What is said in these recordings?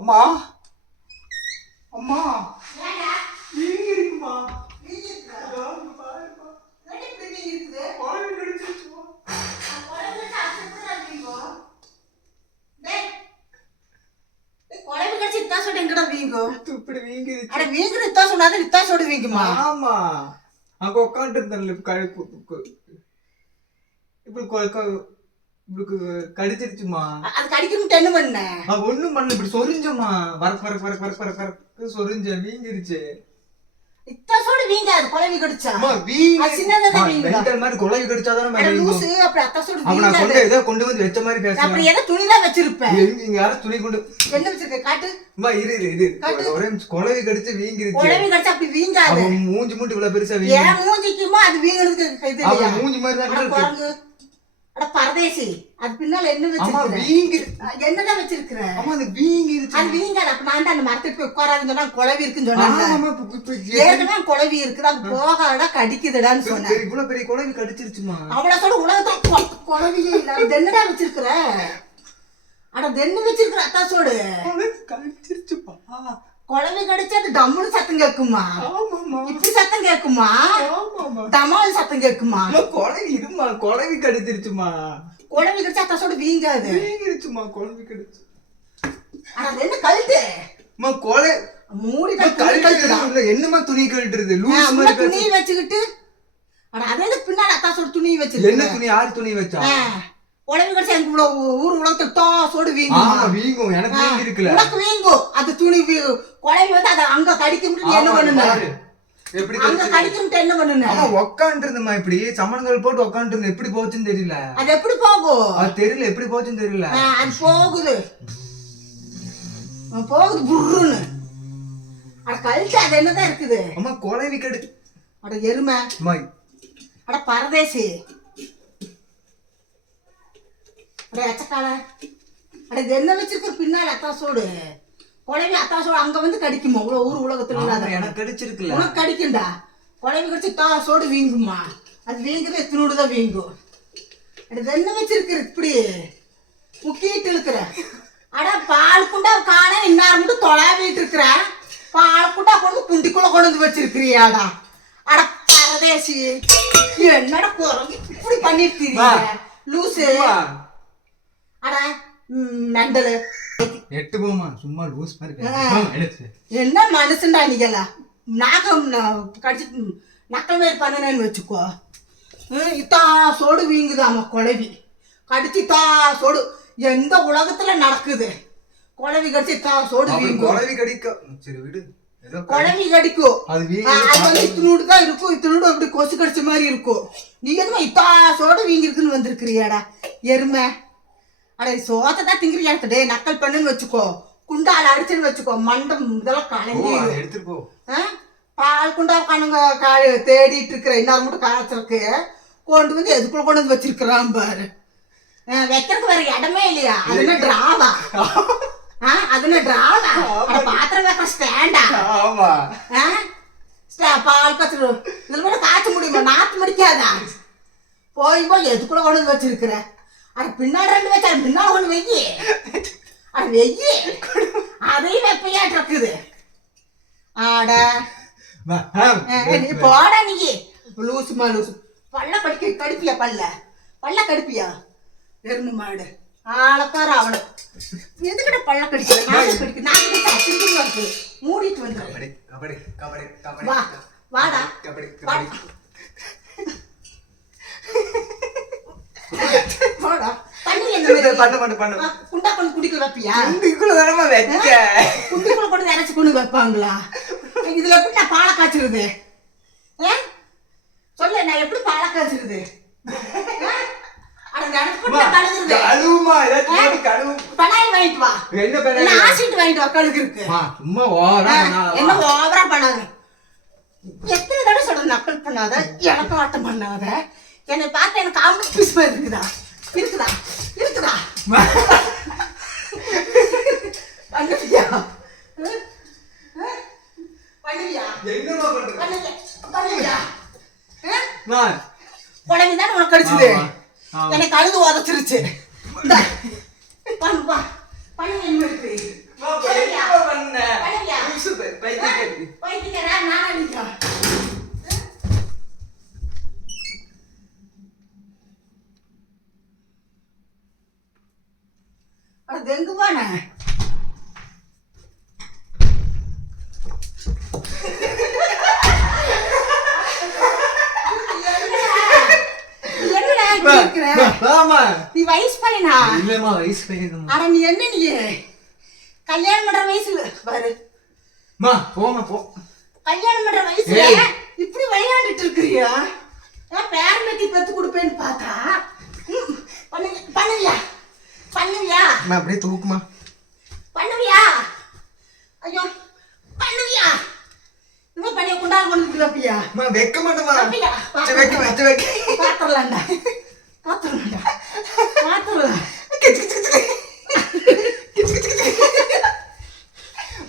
அம்மா அம்மா நீங்க இருக்குமா? ஆமா அங்க உட்காந்து இருந்தேன் இப்படி கடிச்சிருச்சுமா. அது கடிக்கணும் என்ன பண்ண? ஒண்ணும் பண்ணல, இப்படி சொரிஞ்சமா வரக்கு வரக்கு வரக்கு வரக்கு வரக்கு வரக்கு சொரிஞ்ச வீங்கிருச்சு. இத்தாசோட வீங்காது குழவி கடிச்சா. அம்மா வீங்க சின்னதா வீங்க. மெண்டல் மாதிரி குழவி கடிச்சாதானே மேடம் லூசு. அப்படி அத்தாசோட வீங்காது. அவன கொண்டு ஏதோ கொண்டு வந்து வெச்ச மாதிரி பேசுற. அப்படி ஏதோ துணி தான் வச்சிருப்பேன். இங்க யார துணி கொண்டு என்ன வச்சிருக்க காட்டு. அம்மா இரு ஒரே குழவி கடிச்சு வீங்கிருச்சு. குழவி கடிச்சா அப்படி வீங்காது. அவன் மூஞ்சி மூஞ்சி இவ்வளவு பெருசா வீங்க. ஏன் மூஞ்சிக்குமா அது வீங்கிறதுக்கு இது இல்லையா? அவன் மூஞ்சி மாதிரி தான் இருக்கு. அட பரதேசி, அது பின்னால என்ன அம்மா வச்சிருக்க? வீங்கி என்னதான் வச்சிருக்க? அம்மா அது வீங்கிருச்சு. அது வீங்காது. அப்ப நான் தான் அந்த மரத்துக்கு போய் உட்காராதுன்னு சொன்னா குழவி இருக்குன்னு சொன்னாங்க. ஆமா ஏற்கனவே குழவி இருக்குது, அது போகாடா கடிக்குதுடான்னு சொன்னேன். இவ்வளவு பெரிய குழவி கடிச்சிருச்சுமா. அவ்வளவு சொல்ல உலகத்துல குழவியே இல்ல. அது என்னடா வச்சிருக்கிற? அட தென்னு வச்சிருக்கிற அத்தாசோடு கடிச்சிருச்சுப்பா. குழவி கடிச்சு அது டம்முன்னு சத்தம் கேக்குமா? இப்படி சத்தம் கேக்குமா? டமால் சத்தம் கேக்குமா? குழவி இருமா, குழவி கடிச்சிருச்சுமா. குழவி கடிச்சு அத்தாசோடு வீங்காது. வீங்கிருச்சுமா குழவி கடிச்சு. அட அது என்ன கழுத்து? கொலை மூடி கழுத்து என்னமா துணி கழட்டுறது? லூஸ் மாதிரி துணி வச்சுக்கிட்டு. அட அதே பின்னாடி அத்தாசோடு துணி வச்சிருக்கு. என்ன துணி? யாரு துணி வச்சா? குழவி கடிச்சு எனக்கு ஊர் உலகத்துல டாசோடு வீங்கும். வீங்கும், எனக்கு வீங்கி இருக்குல்ல. உனக்கு வீங்கும். அது துணி குழவி வந்து அதை அங்க கடிக்க முடியும். என்ன பண்ணுங்க? எப்படி அங்க கடிக்க என்ன பண்ணுங்க? உட்காந்து இருந்தமா, இப்படி சமணங்கள் போட்டு உட்காந்து இருந்த, எப்படி போச்சுன்னு தெரியல. அது எப்படி போகும்? அது தெரியல, எப்படி போச்சுன்னு தெரியல. அது போகுது போகுது புர்ருன்னு. அட கழிச்சு அது என்னதான் இருக்குது? அம்மா குழவி கடி. அட எருமை. அட பரதேசி. அட எச்சக்கால. அட இது என்ன வச்சிருக்க பின்னால அத்தாசோடு? குழவி அத்தாசோடு அங்க வந்து கடிக்குமா? ஊர் உலகத்துல எனக்கு கடிச்சிருக்குல்ல. உனக்கு கடிக்கும்டா. குழவி கடிச்சு தாசோடு வீங்குமா? அது வீங்குறது எத்தனோடு தான் வீங்கும். இது என்ன வச்சிருக்கிற இப்படி முக்கிட்டு இருக்கிற? அட பால் குண்டா காண இன்னார் மட்டும் தொலைவிட்டு இருக்கிற. பால் குண்டா கொண்டு குண்டிக்குள்ள கொண்டு வந்து வச்சிருக்கிறியாடா? அட பரதேசி, என்னடா குரங்கு இப்படி பண்ணிருக்கீங்க லூசு? அட மெண்டலு எட்டு போமா, சும்மா லூஸ் மாதிரி. என்ன மனுஷன்டா நீங்களா? நாகம் கடிச்சிட்டு நக்கல் மாதிரி பண்ணனேன்னு வச்சுக்கோ. இத்தா சோடு வீங்குதாமா குழவி கடிச்சு. தா சோடு எந்த உலகத்துல நடக்குது? குழவி கடிச்சு தா சோடு வீங்கும். குழவி கடிக்க சரி விடு. குழவி கடிக்கும். அது வந்து இத்தினூடு தான் இருக்கும். இத்தினூடு அப்படி கொசு கடிச்ச மாதிரி இருக்கும். நீ எதுவும் இத்தா சோடு வீங்கிருக்குன்னு வந்திருக்கிறியாடா எருமை? அட சோத்தை தான் திங்கிறியா? டே நக்கல் பண்ணுன்னு வச்சுக்கோ. குண்டால அடிச்சுன்னு வச்சுக்கோ. மண்டம் இதெல்லாம் கலங்கி எடுத்துட்டு போ. பால் குண்டா கணுங்க தேடிட்டு இருக்கிற இன்னொரு மட்டும் காய்ச்சலுக்கு கொண்டு வந்து எதுக்குள்ள கொண்டு வந்து வச்சிருக்கிறான் பாரு. வைக்கிறதுக்கு வேற இடமே இல்லையா? அதுன்னு டிராவா. அதுன்னு டிராவா. பாத்திரம் வைக்கிற ஸ்டாண்டா? பால் காய்ச்சல் இதுல மட்டும் காய்ச்ச முடியுமா? நாத்து முடிக்காதா? போய் போய் எதுக்குள்ள கொண்டு வந்து வச்சிருக்கிற? அட பின்னாடி ரெண்டு வச்சா பின்னாடி ஒண்ணு வெய்யி. அட வெய்யி அதையும் வெப்பையாட்டு இருக்குது. ஆட நீ போடா. நீ லூசுமா லூசு. பல்ல கடிப்பியா? பல்ல கடிப்பியா? எருமை மாடு ஆளக்கார அவளை எதுக்கிட்ட பல்ல கடிக்கிற? நாக்கு மூடிட்டு வந்து வாடா. குண்டா கொண்டு குடிக்க வைப்பியா? குண்டிக்குள்ள கொண்டு நினைச்சு கொண்டு வைப்பாங்களா? இதுல எப்படி நான் பாலை காய்ச்சிருது? சொல்லு, நான் எப்படி பாலை காய்ச்சிருது? பனாயில் வாங்கிட்டு வா. ஆசிட் வாங்கிட்டு வா. கழுகு இருக்கு. என்ன ஓவரா பண்ணாத. எத்தனை தடவை சொல்றது நக்கல் பண்ணாத, எனக்கு ஆட்டம் பண்ணாத. என்னை பார்த்து எனக்கு காமெடி பீஸ் மாதிரி இருக்குதா? இருக்குதா? பண்ணுவியா? குழந்தைதான் உனக்கு கடிச்சது. எனக்கு அழுது உதச்சிருச்சு. என்ன பண்ண பண்ணுவியா? லூசு பைத்தியக்காரி. பைத்தியக்காரா? நானா நீங்க? அது எங்க போன? என்னடா இப்படி இருக்கிற? ஆமா நீ வயசு பையனா? இல்லம்மா வயசு பையனுமா. அட நீ என்ன நீ கல்யாணம் பண்ற வயசுல பாரு, மா போமா போ. கல்யாணம் பண்ற வயசுல ஏய். இப்படி விளையாண்டுட்டு இருக்கிறியா? நான் பேரம்பேத்தி பெத்து கொடுப்பேன்னு பார்த்தா பண்ணுவியா? பண்ணுவியா? அம்மா அப்படியே தூக்குமா. பண்ணுவியா? ஐயோ பண்ணுவியா? இவன் பண்ணிய குண்டால் கொண்டு வைப்பியா? அம்மா வைக்க மாட்டேமா. வைப்பியா? சரி வைக்க வைக்க. பாத்துடலாம்டா, பாத்துடலாம்டா, பாத்துடலாம்.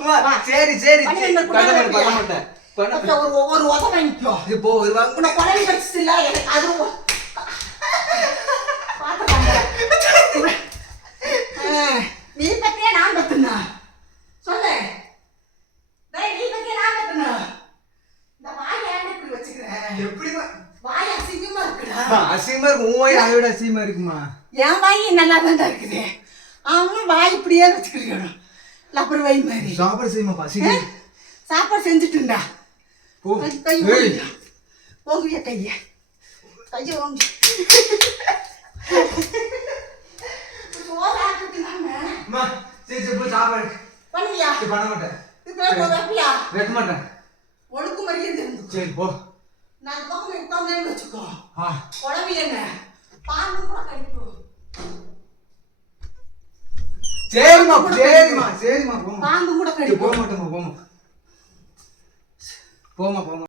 அம்மா சரி சரி பண்ணி சரி. இந்த பண்ண குண்டால மாட்டேன் பண்ண வைப்பியா? மாட்டேன் பண்ண அப்ப ஒரு உத வாங்கிக்கோ. இது போ இது வாங்க. உன்னை குழம்பு வச்சு இல்ல எனக்கு அது பாத்துடலாம்டா. நீ பத்தியா நான் பத்துனா சொல்லு. டேய், நீ பத்தியா நான் பத்துனா? இந்த வாய் ஏன் இப்படி வச்சுக்கிறேன்? எப்படிமா? வாய் அசிங்கமா இருக்குடா. அம்மா அசிங்கமா இருக்கு. உன் வாய் அதை விட அசிங்கமா இருக்குமா? என் வாய் நல்லா தான்டா இருக்குது. அவன் வாய் இப்படியே வச்சுக்கிறோம் அப்புறம் வை மாதிரி. சாப்பாடு செய்யுமா பசிக்கு. சாப்பாடு செஞ்சுட்டுண்டா. போ. கை ஏய். ஓங்குவியா கைய? கைய ஓங்கு. அம்மா சரி சரி போய் சாப்பாடு. பண்ணுவியா? இது பண்ண மாட்டேன். இது வைப்பியா? வைக்க மாட்டேன். ஒழுக்கு மரியாதை இருந்து சரி போ. நான் பக்கம் உட்காந்தேன்னு வச்சுக்கோ. ஆ குழம்பு என்ன பாம்பு கூட கடிக்கும். சரிம்மா சரிம்மா சரிம்மா போமா. பாம்பு கூட சரி, கடிக்கும். போக மாட்டேம்மா போமா போமா போமா.